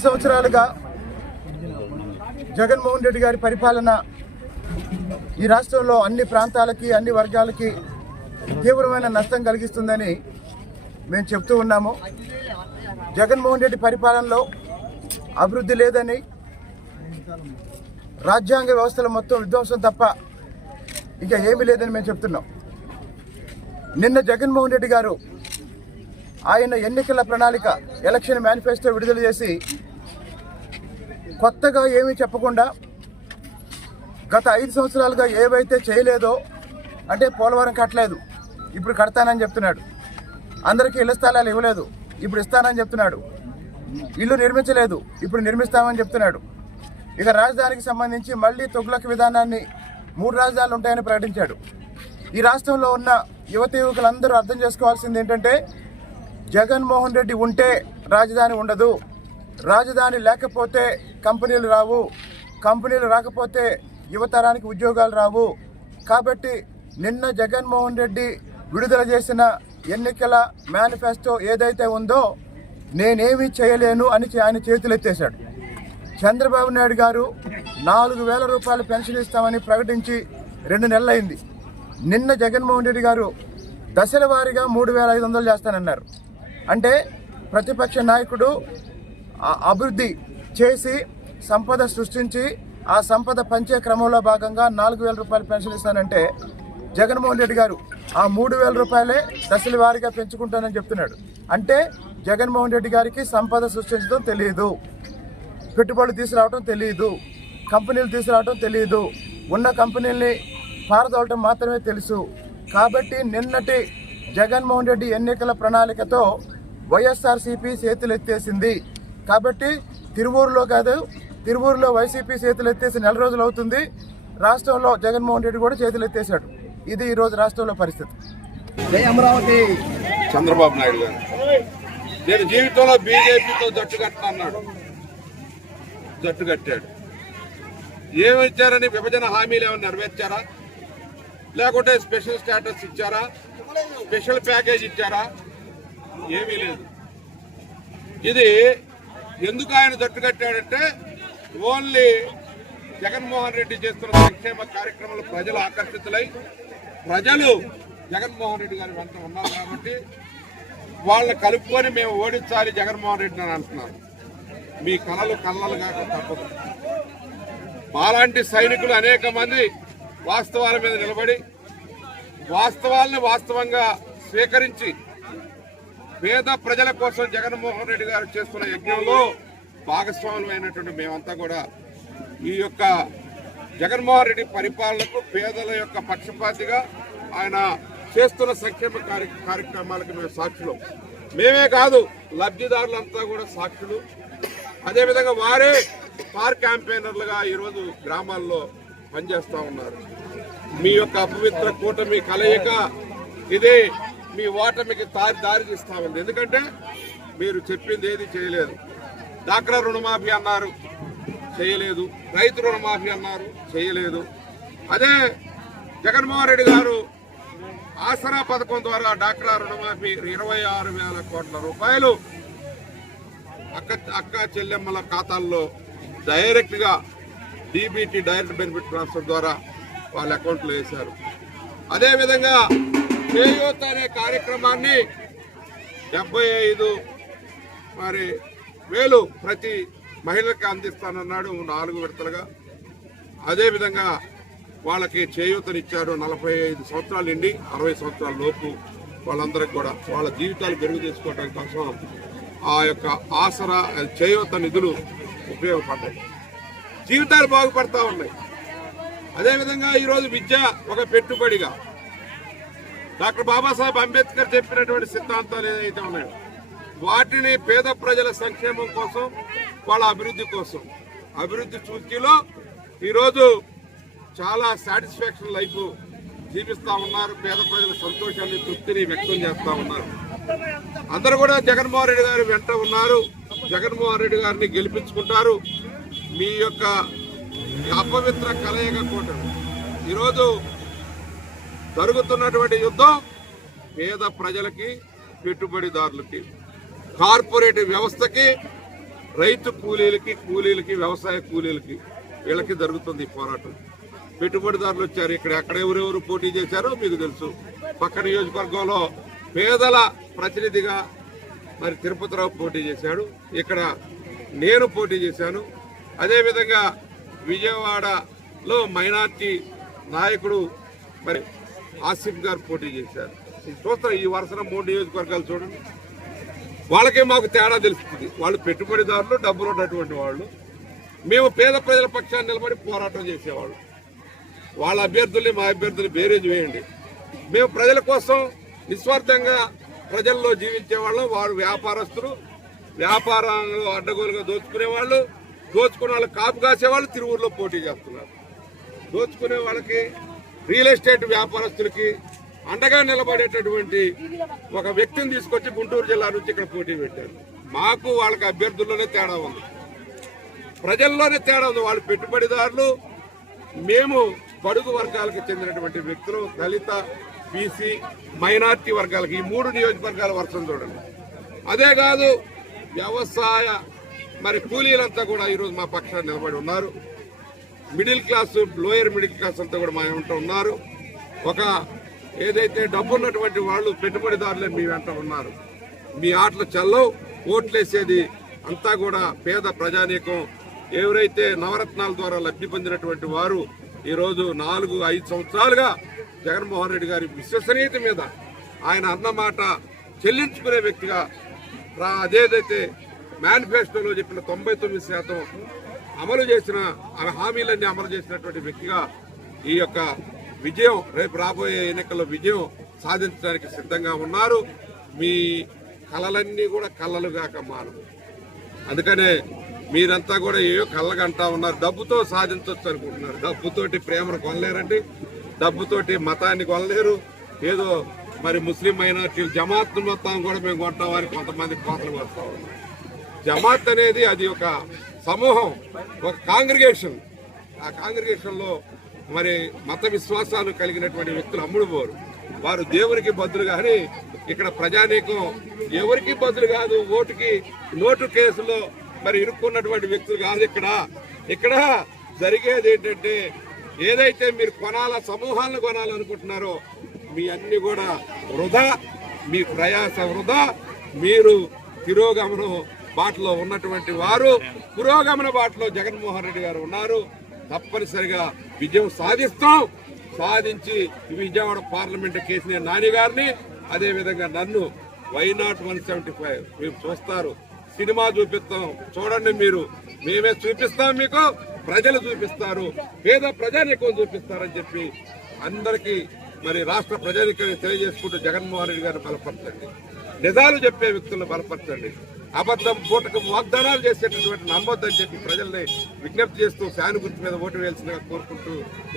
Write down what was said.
సంవత్సరాలుగా జగన్మోహన్ రెడ్డి గారి పరిపాలన ఈ రాష్ట్రంలో అన్ని ప్రాంతాలకి అన్ని వర్గాలకి తీవ్రమైన నష్టం కలిగిస్తుందని మేము చెప్తూ ఉన్నాము. జగన్మోహన్ రెడ్డి పరిపాలనలో అభివృద్ధి లేదని రాజ్యాంగ వ్యవస్థలు మొత్తం విధ్వంసం తప్ప ఇంకా ఏమీ లేదని మేము చెప్తున్నాం. నిన్న జగన్మోహన్ రెడ్డి గారు ఆయన ఎన్నికల ప్రణాళిక ఎలక్షన్ మేనిఫెస్టో విడుదల చేసి కొత్తగా ఏమీ చెప్పకుండా గత ఐదు సంవత్సరాలుగా ఏవైతే చేయలేదో అంటే పోలవరం కట్టలేదు ఇప్పుడు కడతానని చెప్తున్నాడు. అందరికీ ఇళ్ళ స్థలాలు ఇవ్వలేదు ఇప్పుడు ఇస్తానని చెప్తున్నాడు. ఇల్లు నిర్మించలేదు ఇప్పుడు నిర్మిస్తామని చెప్తున్నాడు. ఇక రాజధానికి సంబంధించి మళ్ళీ తొగ్లక్ విధానాన్ని మూడు రాజధానులు ఉంటాయని ప్రకటించాడు. ఈ రాష్ట్రంలో ఉన్న యువత యువకులందరూ అర్థం చేసుకోవాల్సింది ఏంటంటే జగన్మోహన్ రెడ్డి ఉంటే రాజధాని ఉండదు. రాజధాని లేకపోతే కంపెనీలు రావు. కంపెనీలు రాకపోతే యువతరానికి ఉద్యోగాలు రావు. కాబట్టి నిన్న జగన్మోహన్ రెడ్డి విడుదల చేసిన ఎన్నికల మేనిఫెస్టో ఏదైతే ఉందో నేనేమీ చేయలేను అని ఆయన చేతులు ఎత్తేశాడు చంద్రబాబు నాయుడు గారు నాలుగు వేల రూపాయలు పెన్షన్ ఇస్తామని ప్రకటించి రెండు నెలలైంది. నిన్న జగన్మోహన్ రెడ్డి గారు దశల వారీగా మూడు వేల ఐదు వందలు చేస్తానన్నారు. అంటే ప్రతిపక్ష నాయకుడు అభివృద్ధి చేసి సంపద సృష్టించి ఆ సంపద పంచే క్రమంలో భాగంగా నాలుగు వేల రూపాయలు పెన్షన్ ఇస్తానంటే జగన్మోహన్ రెడ్డి గారు ఆ మూడు వేల రూపాయలే దశల వారీగా పెంచుకుంటానని చెప్తున్నాడు. అంటే జగన్మోహన్ రెడ్డి గారికి సంపద సృష్టించడం తెలియదు పెట్టుబడులు తీసుకురావడం తెలియదు కంపెనీలు తీసుకురావడం తెలియదు ఉన్న కంపెనీల్ని పారదోలటం మాత్రమే తెలుసు. కాబట్టి నిన్నటి జగన్మోహన్ రెడ్డి ఎన్నికల ప్రణాళికతో వైఎస్ఆర్సీపీ చేతులు ఎత్తేసింది. కాబట్టి తిరువూరులో కాదు తిరువూరులో వైసీపీ చేతులు ఎత్తేసి నెల రోజులు అవుతుంది. రాష్ట్రంలో జగన్మోహన్ రెడ్డి కూడా చేతులు ఎత్తేసాడు ఇది ఈరోజు రాష్ట్రంలో పరిస్థితి. జై అమరావతి. చంద్రబాబు నాయుడు గారు. నేను జీవితంలో బీజేపీతో జట్టు కట్టనన్నాడు జట్టు కట్టాడు. ఏమి ఇచ్చారని విభజన హామీలు ఏమైనా నెరవేర్చారా? లేకుంటే స్పెషల్ స్టేటస్ ఇచ్చారా? స్పెషల్ ప్యాకేజ్ ఇచ్చారా? ఏమీ లేదు. ఇది ఎందుకు ఆయన జట్టు కట్టాడంటే ఓన్లీ జగన్మోహన్ రెడ్డి చేస్తున్న సంక్షేమ కార్యక్రమాలు ప్రజలు ఆకర్షితులై ప్రజలు జగన్మోహన్ రెడ్డి గారి వెంట ఉన్నారు కాబట్టి వాళ్ళని కలుపుకొని మేము ఓడించాలి జగన్మోహన్ రెడ్డి అని అంటున్నారు. మీ కళలు కళ్ళలు కాక తప్పదు. మాలాంటి సైనికులు అనేక మంది వాస్తవాల మీద నిలబడి వాస్తవాలను వాస్తవంగా స్వీకరించి పేద ప్రజల కోసం జగన్మోహన్ రెడ్డి గారు చేస్తున్న యజ్ఞంలో భాగస్వాములమైనటువంటి మేమంతా కూడా ఈ యొక్క జగన్మోహన్ రెడ్డి పరిపాలనకు పేదల యొక్క పక్షపాతిగా ఆయన చేస్తున్న సంక్షేమ కార్య కార్యక్రమాలకు మేము సాక్షులు. మేమే కాదు లబ్ధిదారులంతా కూడా సాక్షులు. అదేవిధంగా వారే స్టార్ క్యాంపెయినర్లుగా ఈరోజు గ్రామాల్లో పనిచేస్తూ ఉన్నారు. మీ యొక్క అపవిత్ర కూటమి కలయిక ఇది మీ ఓటమికి దారి దారి తీస్తా ఎందుకంటే మీరు చెప్పింది ఏది చేయలేదు. డాక్రా రుణమాఫీ అన్నారు చేయలేదు. రైతు రుణమాఫీ అన్నారు చేయలేదు. అదే జగన్మోహన్ రెడ్డి గారు ఆసరా పథకం ద్వారా డాక్రా రుణమాఫీ ఇరవై ఆరు వేల కోట్ల రూపాయలు అక్క అక్క చెల్లెమ్మల ఖాతాల్లో డైరెక్ట్గా డీబీటీ డైరెక్ట్ బెనిఫిట్ ట్రాన్స్ఫర్ ద్వారా వాళ్ళ అకౌంట్లో వేశారు. అదేవిధంగా చేయూత్ అనే కార్యక్రమాన్ని డెబ్బై ఐదు మరి వేలు ప్రతి మహిళకి అందిస్తానన్నాడు నాలుగు విడతలుగా. అదేవిధంగా వాళ్ళకి చేయూతనిచ్చారు నలభై ఐదు సంవత్సరాల నుండి అరవై సంవత్సరాల లోపు వాళ్ళందరికీ కూడా వాళ్ళ జీవితాలు మెరుగు చేసుకోవడం కోసం ఆ యొక్క ఆసరా చేయూత నిధులు ఉపయోగపడ్డాయి. జీవితాలు బాగుపడతా ఉన్నాయి. అదేవిధంగా ఈరోజు విద్య ఒక పెట్టుబడిగా. డాక్టర్ బాబాసాహెబ్ అంబేద్కర్ చెప్పినటువంటి సిద్ధాంతాలు ఏదైతే ఉన్నాయో వాటిని పేద ప్రజల సంక్షేమం కోసం వాళ్ళ అభివృద్ధి కోసం. అభివృద్ధి సూచీలో ఈరోజు చాలా సాటిస్ఫాక్షన్ లైఫ్ జీవిస్తూ ఉన్నారు. పేద ప్రజల సంతోషాన్ని తృప్తిని వ్యక్తం చేస్తూ ఉన్నారు. అందరూ కూడా జగన్మోహన్ రెడ్డి గారు వెంట ఉన్నారు. జగన్మోహన్ రెడ్డి గారిని గెలిపించుకుంటారు. మీ యొక్క అపవిత్ర కలయిక కూటమి. ఈరోజు జరుగుతున్నటువంటి యుద్ధం పేద ప్రజలకి పెట్టుబడిదారులకి కార్పొరేట్ వ్యవస్థకి రైతు కూలీలకి కూలీలకి వ్యవసాయ కూలీలకి వీళ్ళకి జరుగుతుంది ఈ పోరాటం. పెట్టుబడిదారులు వచ్చారు ఇక్కడ ఎక్కడ ఎవరెవరు పోటీ చేశారో మీకు తెలుసు. పక్క నియోజకవర్గంలో పేదల ప్రతినిధిగా మరి తిరుపతిరావు పోటీ చేశాడు. ఇక్కడ నేను పోటీ చేశాను. అదేవిధంగా విజయవాడలో మైనార్టీ నాయకుడు మరి ఆసిఫ్ గారు పోటీ చేశారు. చూస్తారు ఈ వరుసన మూడు నియోజకవర్గాలు చూడండి. వాళ్ళకే మాకు తేడా తెలుస్తుంది. వాళ్ళు పెట్టుబడిదారులు డబ్బులు ఉన్నటువంటి వాళ్ళు. మేము పేద ప్రజల పక్షాన్ని నిలబడి పోరాటం చేసేవాళ్ళు. వాళ్ళ అభ్యర్థుల్ని మా అభ్యర్థుల్ని బేరేజ్ వేయండి. మేము ప్రజల కోసం నిస్వార్థంగా ప్రజల్లో జీవించే వాళ్ళం వారు వ్యాపారస్తులు. వ్యాపారంలో అడ్డగోలుగా దోచుకునే వాళ్ళు దోచుకునే వాళ్ళు కాపు కాసేవాళ్ళు తిరువురులో పోటీ చేస్తున్నారు. దోచుకునే వాళ్ళకి రియల్ ఎస్టేట్ వ్యాపారస్తులకి అండగా నిలబడేటటువంటి ఒక వ్యక్తిని తీసుకొచ్చి గుంటూరు జిల్లా నుంచి ఇక్కడ పోటీ పెట్టారు. మాకు వాళ్ళకి అభ్యర్థుల్లోనే తేడా ఉంది. ప్రజల్లోనే తేడా ఉంది. వాళ్ళు పెట్టుబడిదారులు మేము బడుగు వర్గాలకు చెందినటువంటి వ్యక్తులు దళిత బీసీ మైనార్టీ వర్గాలకు ఈ మూడు నియోజకవర్గాల వర్షం చూడండి. అదే కాదు వ్యవసాయ మరి కూలీలంతా కూడా ఈరోజు మా పక్షాన్ని నిలబడి ఉన్నారు. Middle class lower middle class అంతా కూడా మా వెంట ఉన్నారు. ఒక ఏదైతే డబ్బు ఉన్నటువంటి వాళ్ళు పెట్టుబడిదారులే మీ వెంట ఉన్నారు. మీ ఆటలు చల్లవు ఓట్లేసేది అంతా కూడా పేద ప్రజానీకం. ఎవరైతే నవరత్నాల ద్వారా లబ్ధి పొందినటువంటి వారు ఈరోజు నాలుగు ఐదు సంవత్సరాలుగా జగన్మోహన్ రెడ్డి గారి విశ్వసనీయత మీద ఆయన అన్నమాట చెల్లించుకునే వ్యక్తిగా రా- అదేదైతే మేనిఫెస్టోలో చెప్పిన తొంభై తొమ్మిది శాతం అమలు చేసిన ఆ హామీలన్నీ అమలు చేసినటువంటి వ్యక్తిగా ఈ యొక్క విజయం రేపు రాబోయే ఎన్నికల్లో విజయం సాధించడానికి సిద్ధంగా ఉన్నారు. మీ కళలన్నీ కూడా కళలుగాక మారదు అందుకనే మీరంతా కూడా ఏయో కళ్ళగంటా ఉన్నారు. డబ్బుతో సాధించవచ్చు అనుకుంటున్నారు. డబ్బుతోటి ప్రేమను కొనలేరండి. డబ్బుతోటి మతాన్ని కొనలేరు. ఏదో మరి ముస్లిం మైనార్టీలు జమాత్ మొత్తం కూడా మేము కొంటామని కొంతమంది కోతలు వస్తా ఉన్నారు. జమాత్ అనేది అది ఒక సమూహం ఒక కాంగ్రిగేషన్. ఆ కాంగ్రిగేషన్లో మరి మత విశ్వాసాలు కలిగినటువంటి వ్యక్తులు అమ్ముడుపోరు వారు దేవునికి బదులు కానీ ఇక్కడ ప్రజానీకం ఎవరికి బదులు కాదు ఓటుకి నోటు కేసులో మరి ఇరుక్కున్నటువంటి వ్యక్తులు కాదు ఇక్కడ. ఇక్కడ జరిగేది ఏంటంటే ఏదైతే మీరు కొనాల సమూహాలను కొనాలనుకుంటున్నారో మీ అన్ని కూడా వృధా మీ ప్రయాస వృధా మీరు తిరోగమనం బాటలో ఉన్నటువంటి వారు పురోగమన బాటలో జగన్మోహన్ రెడ్డి గారు ఉన్నారు. తప్పనిసరిగా విజయం సాధిస్తాం. సాధించి విజయవాడ పార్లమెంట్ కేసీఆర్ నాని గారిని అదేవిధంగా నన్ను వైనాట్ వన్ సెవెంటీ ఫైవ్ మీరు చూస్తారు. సినిమా చూపిస్తాం. చూడండి మీరు. మేమే చూపిస్తాం మీకు. ప్రజలు చూపిస్తారు. పేద ఎక్కువ చూపిస్తారని చెప్పి అందరికీ మరి రాష్ట్ర ప్రజానికి తెలియజేసుకుంటూ జగన్మోహన్ రెడ్డి గారిని బలపరచండి. నిజాలు చెప్పే వ్యక్తులను బలపరచండి. అబద్ధం పూటకు వాగ్దానాలు చేసేటటువంటి నమ్మొద్దని చెప్పి ప్రజల్ని విజ్ఞప్తి చేస్తూ ఫ్యాన్ గుర్తు మీద ఓటు వేయాల్సిందిగా కోరుకుంటూ